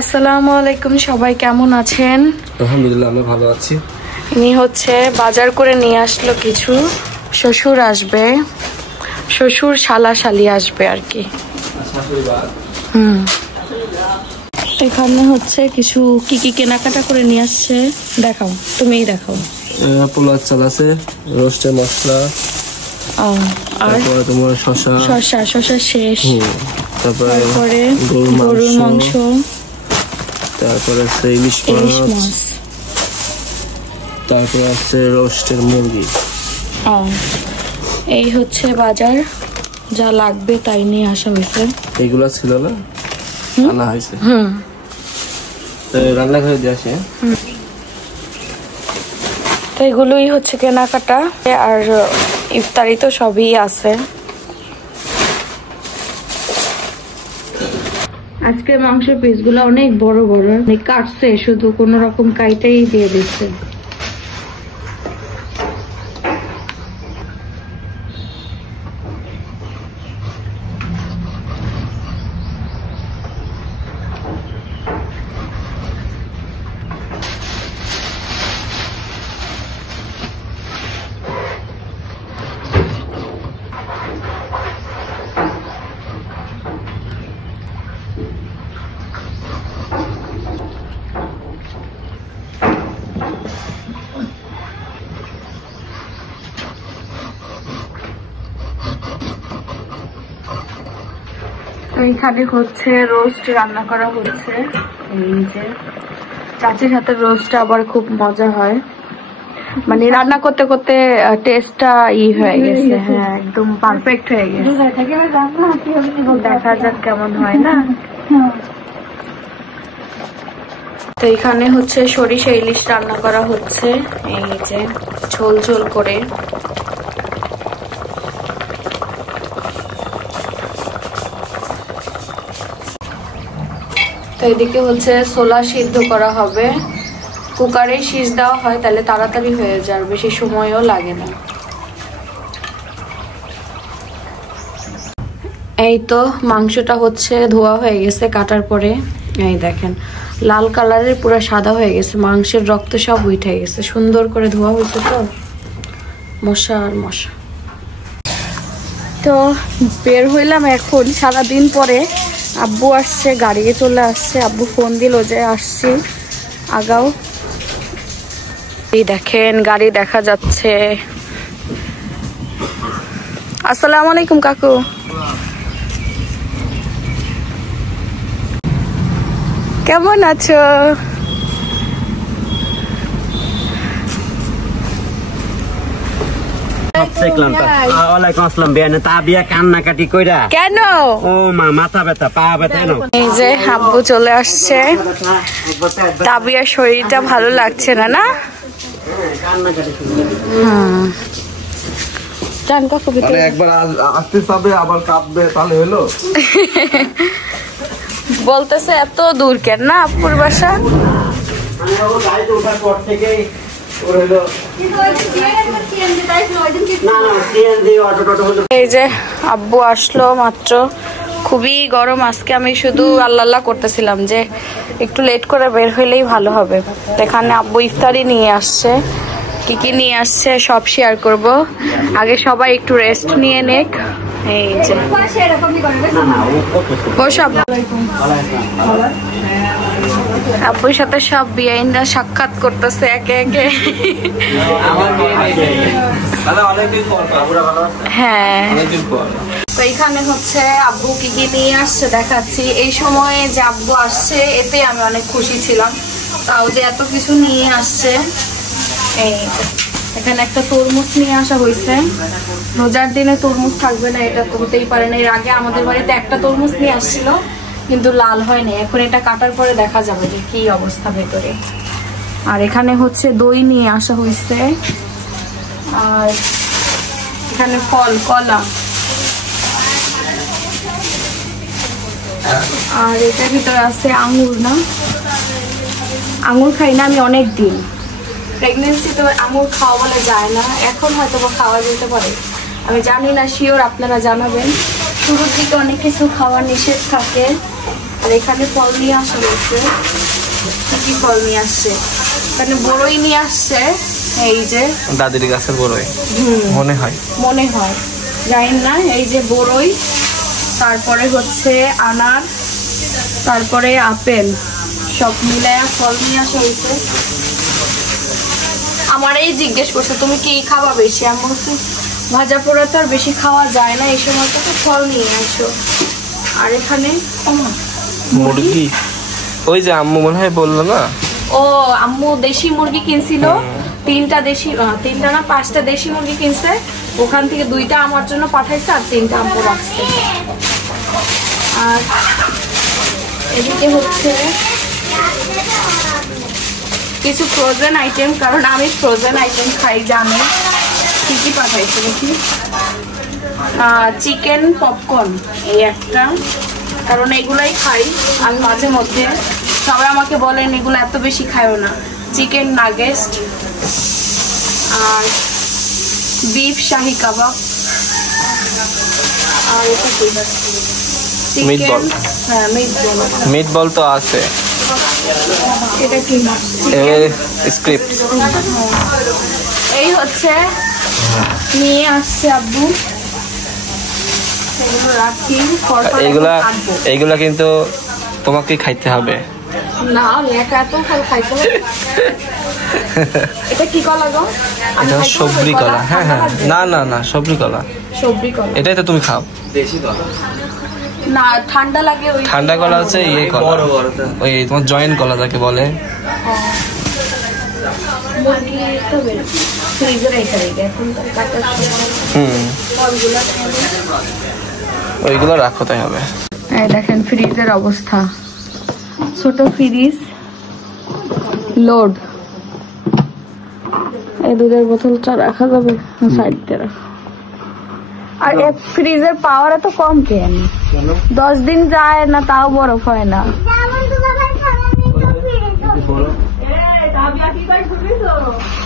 আসসালামু আলাইকুম, সবাই কেমন আছেন? আলহামদুলিল্লাহ আমরা ভালো আছি। ইনি হচ্ছে বাজার করে নিয়ে আসলো কিছু। শ্বশুর আসবে, শ্বশুর শালা-শালি আসবে আর কি। এখানে হচ্ছে কিছু কি কি কেনাকাটা করে নিয়ে আসছে, দেখাও, তুমিই দেখাও। পোলার চাল আছে, রোস্টের মশলা, আর তোমার শসা শেষ, তারপরে গরুর মাংস, তারপরে আছে ইলিশ মাছ, তারপরে আছে রোস্টের মুরগি। এই হচ্ছে বাজার, যা লাগবে তাই নিয়ে আসা হয়েছে। এইগুলা ছিল না, আনা হয়েছে। রান্নাঘরে দিয়ে আসে। তো এগুলোই হচ্ছে কেনাকাটা, আর ইফতারি তো সবই আছে। আজকে মাংসের পিসগুলো অনেক বড় বড় কাটছে, শুধু কোনো রকম কাইটাই দিয়ে দিচ্ছে। এইখানে হচ্ছে রোস্ট রান্না করা হচ্ছে। এই যে চাচির হাতের রোস্টটা আবার খুব মজা হয়, মানে রান্না করতে করতে টেস্টটা হয়ে গেছে। হ্যাঁ, একদম পারফেক্ট হয়ে গেছে। দেখা যাক কেমন হয় না। তো এখানে হচ্ছে সরিষা ইলিশ রান্না করা হচ্ছে, এই যে ঝোল ঝোল করে। তো এদিকে হচ্ছে ছোলা সিদ্ধ করা হবে, কুকারে সিজ দেওয়া হয় তাহলে তাড়াতাড়ি হয়ে যায়, বেশি সময়ও লাগে না। এই তো মাংসটা হচ্ছে ধোয়া হয়ে গেছে কাটার পরে, এই দেখেন লাল কালারের পুরো সাদা হয়ে গেছে, মাংসের রক্ত সব উঠে গেছে, সুন্দর করে ধোয়া হয়েছে। তো মশা আর মশা। তো বের হইলাম এখন সারাদিন পরে। আব্বু আসছে, গাড়িতে চলে আসছে, আব্বু ফোন দিল যে আসছি আগাও। এই দেখেন গাড়ি দেখা যাচ্ছে। আসসালামু আলাইকুম কাকু। কেমন আছো? কেন? এই যে আব্বু চলে আসছে, তাবিয়ার শরীরটা ভালো লাগছে না, না? বলতেছে এত দূর কেন না আব্বুর বাসা? এই যে আব্বু আসলো মাত্র, খুবই গরম আজকে। আমি শুধু আল্লাহ করতেছিলাম যে একটু লেট করে বের হইলেই ভালো হবে। এখানে আব্বু ইফতারি নিয়ে আসছে, কি কি নিয়ে আসছে সব শেয়ার করব। আগে সবাই একটু রেস্ট নিয়ে নেক। এই যে আব্বুর সাথে সব বিআইনরা সাক্ষাৎ করতেছে একে একে। হ্যাঁ, তো এখানে হচ্ছে আব্বু কি কি নিয়ে আসছে দেখাচ্ছি। এই সময়ে যে আব্বু আসছে এতে আমি অনেক খুশি ছিলাম, তাও যে এত কিছু নিয়ে আসছে। এই এখানে একটা তরমুজ নিয়ে আসা হয়েছে, রোজার দিনে তরমুজ থাকবে না এটা তো হতেই পারে না। এর আগে আমাদের বাড়িতে একটা তরমুজ নিয়ে আসছিল কিন্তু লাল হয়নি, এখন এটা কাটার পরে দেখা যাবে যে কি অবস্থা ভেতরে। আর এখানে হচ্ছে দই নিয়ে আসা হয়েছে, আর এখানে ফল কলা, আর এটার ভিতরে আছে আঙ্গুর। না, আঙ্গুর খাই না আমি অনেক দিন, প্রেগনেন্সিতে আঙুর খাওয়া বলে যায় না, এখন হয়তো খাওয়া যেতে পারে, আমি জানি না, শিওর আপনারা জানাবেন। শুরুর দিকে অনেক কিছু খাওয়া নিষেধ থাকে, আর এখানে ফল নিয়ে আসা হয়েছে। কি ফল নিয়ে আসছে? এখানে বড়ই নিয়ে আসছে, এই যে দাদির গাছের বড়ই মনে হয় জানি না। এই যে বড়ই, তারপরে হচ্ছে আনার, তারপরে আপেল, সব মিলে ফল নিয়ে আসা হয়েছে। আমার এই জিজ্ঞেস করছে তুমি কি খাওয়া বেশি, আমি বলছি ভাজা পোড়া তো আর বেশি খাওয়া যায় না, এই সময় তো ফল নিয়ে আসো। আর এখানে মুরগি, ওই যে আম্মু মনে হয় বললো না, ও আম্মু দেশি মুরগি কিনছিল, 3টা দেশি, 3টা না 5টা দেশি মুরগি কিনছে, ওখান থেকে 2টা আমার জন্য পাঠাইছে আর 3টা আম্মু রাখছে। আর এদিকে হচ্ছে কিছু ফ্রোজেন আইটেম, কারণ আমি ফ্রোজেন আইটেম খাই, জানি। কি কি পাঠাইছে দেখি? চিকেন পপকর্ন, এই একটা, কারণ এগুলাই খাই আমি মাঝে মধ্যে। সবাই আমাকে বলেন এগুলো এত বেশি খাইও না। চিকেন নাগেটস, আর বিফ শাহি কাবাব, আর এটা কি? মিটবল। হ্যাঁ মিটবল তো আছে। এটা কি? স্ক্রিপ্ট। এই হচ্ছে নিয়ে আসছে আব্বু, এগুলো রাখি। এইগুলা কিন্তু তোমাকে খাইতে হবে না, আমি একা এত ফল খাইতে হবে? এটা কি কলা গো? এটা সবরি কলা। হ্যাঁ হ্যাঁ, না না না, সবরি কলা। সবরি কলা এটাই তো তুমি খাও। দেশি কলা না, ঠান্ডা লাগে। ওই ঠান্ডা কলা আছে, ইয়ে কলা, ওই তোমার জয়েন্ট কলা যাকে বলে। ওইগুলো রাখো, তাই হবে। এই দেখেন ফ্রিজের অবস্থা, ছোট ফ্রিজ, লোড। এই দুধের বোতলটা রাখা যাবে সাইড দিয়ে রাখো। আর এই ফ্রিজের পাওয়ার এত কম কেন? 10 দিন যায় না তাও বরফ হয় না।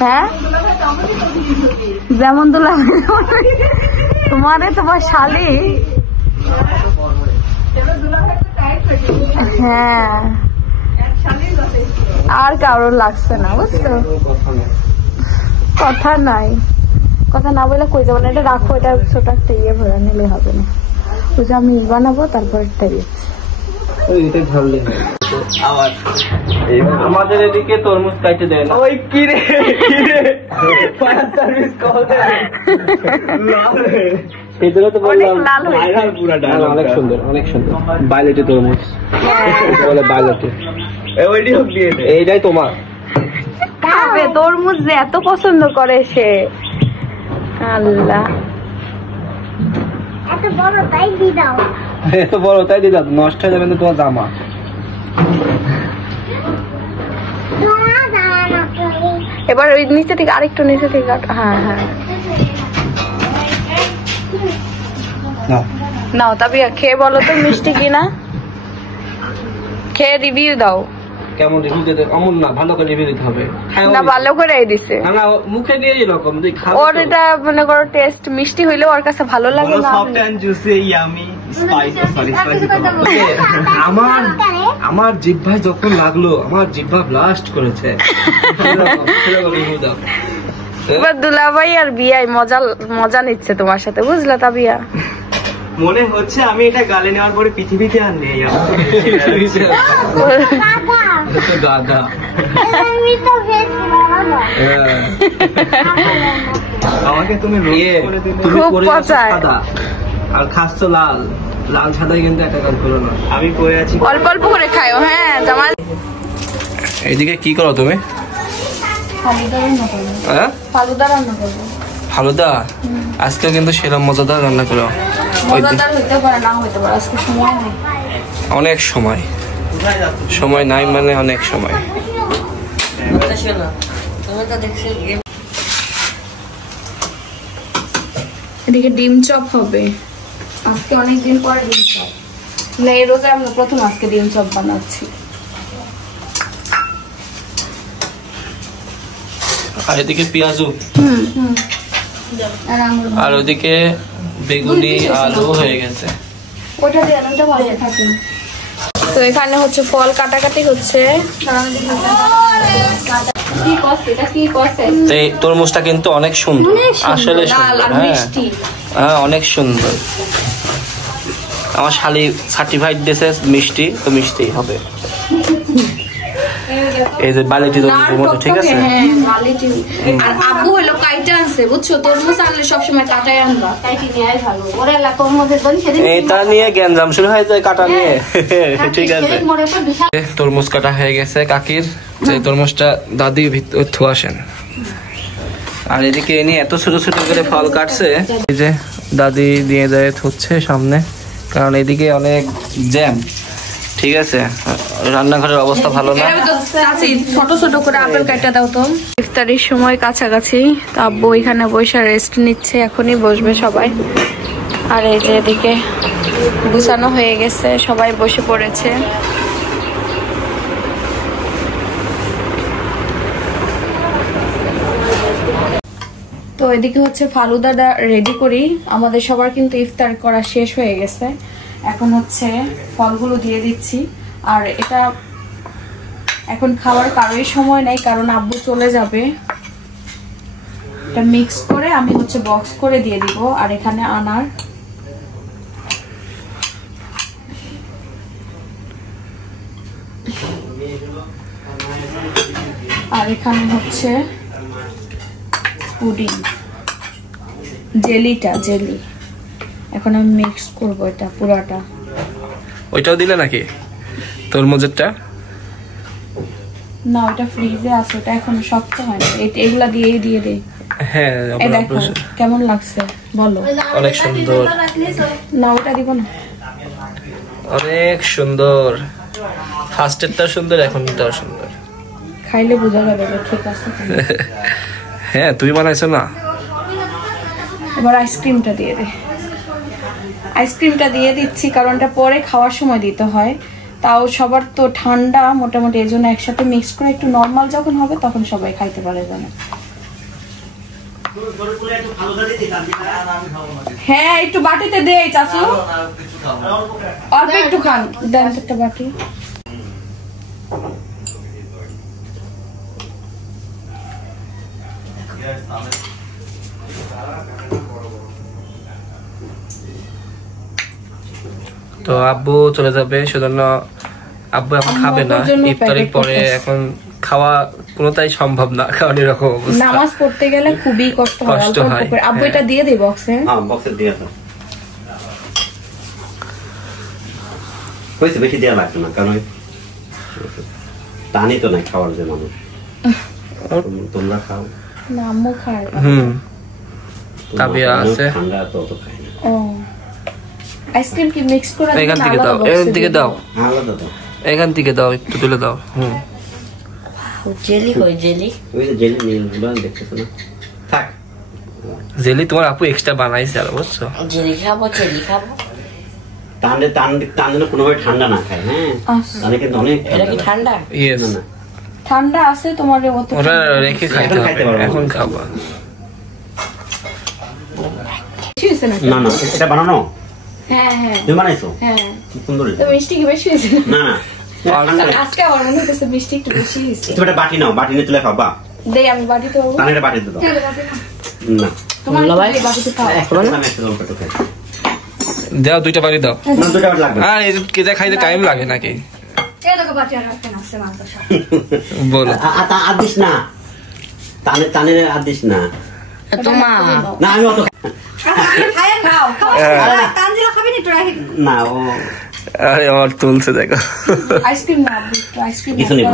হ্যাঁ, যেমন তুলা তোমারে তোমার শালি। হ্যাঁ, আর কারোর লাগছে না, বুঝছো? কথা নাই, কথা না বলে কই যাবো না। এটা রাখো, এটা ছোট একটা ইয়ে ভরে নিলে হবে না। ওই যে আমি বানাবো, তারপর একটা ইয়ে। আমাদের এদিকে তরমুজ কাটতে দেয় না। ওই কি রে ফায়ার সার্ভিস কল দেয়। এগুলো তো বললাম অনেক সুন্দর, অনেক সুন্দর। বাইলেটে তরমুজ বলে, বাইলেটে। এইটাই তোমার খাবে তরমুজ যে এত পছন্দ করে সে। আল্লাহ, এত বড় তাই দিয়ে দাও, নষ্ট হয়ে যাবে না তোমার জামা। এবার ওই নিচে থেকে আরেকটু নিচে থেকে কাট। হ্যাঁ হ্যাঁ, নাও তাবিয়া, খেয়ে বলো তো মিষ্টি কিনা, খেয়ে রিভিউ দাও। কেমন রিভিউ দিতে? অমন না, ভালো করে রিভিউ দিতে হবে। না, ভালো করে দিছে। না, মুখে দিয়ে এরকম তুই খাবে। ওর এটা মনে করো টেস্ট মিষ্টি হইলে ওর কাছে ভালো লাগে না। Soft and juicy, yummy, spicy. আমার জিহ্বায় যখন লাগলো, আমার জিহ্বা ব্লাস্ট করেছে। রিভিউ দাও। এবার দুলাভাই আর বিয়াই মজা নিচ্ছে তোমার সাথে, বুঝলা তাবিয়া? মনে হচ্ছে আমি এটা গালে নেওয়ার পরে পৃথিবীতে আর নেই। গাদা আমাকে তুমি খুব পচায় আর খাচ্ছ লাল লাল সাদাই, কিন্তু একটা কাজ করো না। আমি পড়ে আছি, অল্প অল্প করে খাও। হ্যাঁ, জামাল এইদিকে কি করো তুমি? ফালুদা রান্না করবো। ফালুদা আজকে কিন্তু সেরকম মজাদার রান্না করো। মজাদার হইতে পারে, না হইতে পারে, আজকে সময় নেই। অনেক সময় নাই, মানে অনেক সময়। এদিকে ডিম চপ হবে আজকে, অনেকদিন পর ডিম চপ। এই রোজে আমি প্রথম আজকে ডিম চপ বানাচ্ছি। আর এদিকে পেঁয়াজু, আর ওদিকে বেগুনি আলু হয়ে গেছে। ওটা দিয়ে আলুটা ভালো থাকে। তো এখানে হচ্ছে ফল কাটাকাটি হচ্ছে। তরমুজটা কিন্তু অনেক সুন্দর, আসলে সুন্দর। হ্যাঁ অনেক সুন্দর। আমার শালি সার্টিফাইড দিয়েছে মিষ্টি, তো মিষ্টি হবে। এই যে বালিটি ঠিক আছে। আর আব্বু হলো কাইটা আনছে বুঝছো, তরমুজ আনলে সবসময় কাটাই আনবা, কাইটি নিয়ে ভালো। ওরে আল্লাহ তরমুজের দই সেদিন এটা নিয়ে গ্যাঞ্জাম শুরু হয়ে যায় কাটা নিয়ে। ঠিক আছে, তরমুজ কাটা হয়ে গেছে কাকির। যে তরমুজটা দাদি ভিতর আসেন। আর এদিকে এনে এত ছোট ছোট করে ফল কাটছে, এই যে দাদি দিয়ে দেয় হচ্ছে সামনে, কারণ এদিকে অনেক জ্যাম। ঠিক আছে, রান্নাঘরের অবস্থা ভালো না। ছোট ছোট করে আপেল কাটা দাও তো। ইফতারির সময় কাছাকাছি, তো আব্বু এখানে বসে রেস্ট নিচ্ছে, এখনই বসবে সবাই। আর এই যে এদিকে গুছানো হয়ে গেছে, সবাই বসে পড়েছে। তো এদিকে হচ্ছে ফালুদাটা রেডি করি, আমাদের সবার কিন্তু ইফতার করা শেষ হয়ে গেছে। এখন হচ্ছে ফলগুলো দিয়ে দিচ্ছি। আর এটা এখন খাওয়ার কারোই সময় নেই, কারণ আব্বু চলে যাবে। এটা মিক্স করে আমি হচ্ছে বক্স করে দিয়ে দিব। আর এখানে আনার, আর এখানে হচ্ছে পুডিং, জেলিটা জেলি। এখন আমি মিক্স করবো এটা পুরাটা। ওইটাও দিলে নাকি তরমুজেরটা? না, ওটা ফ্রিজে আছে, ওটা এখন শক্ত হয় না। এগুলা দিয়ে দেই। হ্যাঁ, কেমন লাগছে বলো? অনেক সুন্দর। না, ওটা দিব না। অনেক সুন্দর। ফার্স্টেরটা সুন্দর, এখন এটাও সুন্দর। খাইলে বোঝা যাবে ঠিক আছে। হ্যাঁ, তুমি বানাইছো না। এবার আইসক্রিমটা দিয়ে দে। আইসক্রিমটা দিয়ে দিচ্ছি কারণ এটা পরে খাওয়ার সময় দিতে হয়। তাও সবার তো ঠান্ডা মোটামুটি, এই জন্য একসাথে মিক্স করে একটু নর্মাল যখন হবে তখন সবাই খাইতে পারে জানে। হ্যাঁ, একটু বাটিতে দে চাচু, অল্প একটু খান, দেন একটা বাটি। তো আব্বু চলে যাবে, সেজন্য আব্বু এখন খাবে না ইফতারের পরে। এখন খাওয়া কোনোটাই সম্ভব না, কারণ এরকম নামাজ পড়তে গেলে খুবই কষ্ট হয়। আব্বু এটা দিয়ে দেই বক্সে। হ্যাঁ, বক্সে দিয়ে দাও। বেশি দেওয়া লাগবে না, কারণ টানি তো নাই খাওয়ার যে মানুষ। তোমরা খাও না, আম্মু খায়। তাবিয়া আছে, ঠান্ডা তো অত খায় না। ও আইসক্রিম কি মিক্স করে এখান থেকে দাও, এখান থেকে দাও, আলাদা দাও, এখান থেকে দাও, একটু তুলে দাও। জেলি কই জেলি? ওই যে জেলি মিলগুলো দেখতেছ না? থাক, জেলি তোমার আপু এক্সট্রা বানাইছে, আর বুঝছো? জেলি খাবো, জেলি খাবো। টানলে কোনোভাবে ঠান্ডা না খায়। হ্যাঁ, তাহলে কিন্তু অনেক ঠান্ডা। ইয়েস, ঠান্ডা আছে তোমার, ওটা রেখে খাইতে হবে, এখন খাবা না? না, এটা বানানো। হ্যাঁ হ্যাঁ, তুমি বানাইছো? হ্যাঁ, সুন্দর। তো মিষ্টি কি বেশি হয়েছে? না না, আজকে আমার মনে হচ্ছে মিষ্টি একটু বেশি হয়েছে। তুমি একটা বাটি নাও, বাটি নিয়ে তুলে খাবা। দেই আমি বাটিতে। তাহলে এটা বাটিতে দাও। না, তোমার বাটিতে খাও। আমি একটা অল্প একটু খাই। দাও, দুইটা বাটি দাও। না, দুইটা বাটি লাগবে। আর এই কেজা খাইতে টাইম লাগে নাকি? বলো, আদিস না, টানে আদিস না। তোমার না, আমি অত না। ও আরে আমার তুলছে, দেখো। আইসক্রিম না, আইসক্রিম কিছু নেব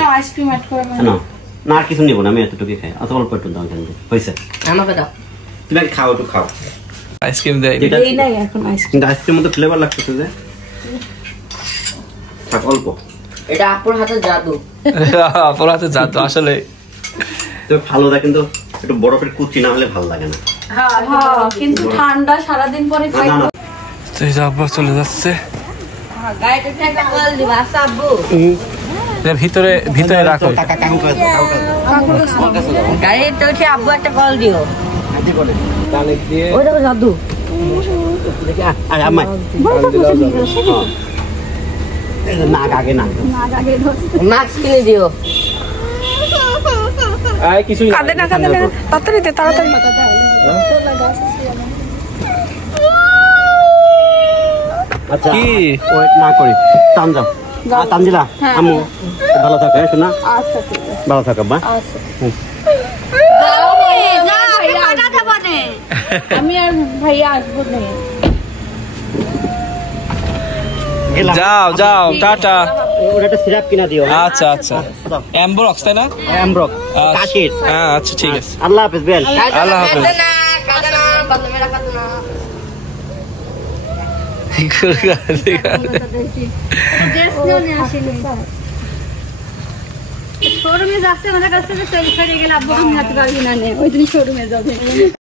না, আইসক্রিম অ্যাড করে না, আর কিছু নেবো না, আমি এতটুকু খাই। অত অল্প একটু দাও, হয়েছে? আমাকে দাও, তুমি খাও, একটু খাও। আইসক্রিম দেয় নাই এখন আইসক্রিম, কিন্তু আইসক্রিম মধ্যে ফ্লেভার লাগতেছে যে। থাক, অল্প। এটা আপুর হাতে জাদু। আপুর হাতে জাদু আসলে। তো ফালুদা কিন্তু একটু বরফের কুচি না হলে ভালো লাগে না। হ্যাঁ, কিন্তু ঠান্ডা সারাদিন পরে খাই। তুই আব্বু চলে যাচ্ছে। ভিতরে ভিতরে রাখো। গাড়িতে উঠে আব্বু একটা কল দিও। ওই দেখো জাদু। নাক আগে না মাছ কিনে দিও আয় কিছু কাঁদে না তাড়াতাড়ি দে তাড়াতাড়ি আচ্ছা কি ওয়েট না করি টান যাও টান দিলা আম্মু ভালো থাকো শোনা আচ্ছা ঠিক আছে ভালো থাকো বা আচ্ছা আমি আর ভাইয়া আসবো না যাও যাও টাটা ওটা একটা সিরাপ কিনা দিও আচ্ছা আচ্ছা এমব্রক্স তাই না এমব্রক কাশির হ্যাঁ আচ্ছা ঠিক আছে আল্লাহ হাফেজ বেল আল্লাহ হাফেজ শোরুমে যাচ্ছে আমার কাছে তৈরি করে গেলে আব্বু আমি হাতে পারবি না ওই দিন শোরুমে যাবে